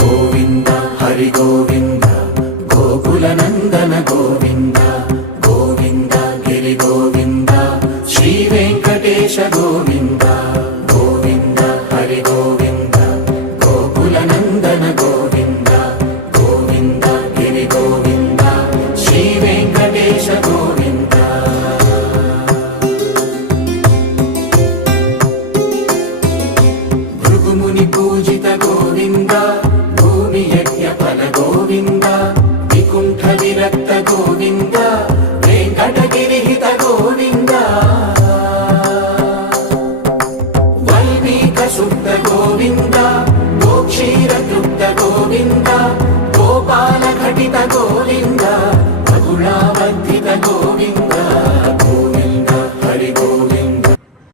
గోవింద హరి గోవింద గోకుల నందన గోవింద గోవింద గిరి గోవింద శ్రీ వెంకటేశ గోవింద గోవింద హరి గోవింద గోకుల నందన గోవింద గోవింద గిరి గోవింద శ్రీ వెంకటేశ గోవింద. భృగుముని పూజిత గోవింద భూమి యజ్ఞ ఫల గోవింద వికుంఠ విరక్త గోవింద వెంకటగిరిహిత గోవింద వల్మీక శుద్ధ గోవింద గోక్షీర తృప్త గోవింద గోపాల ఘటిత గోవింద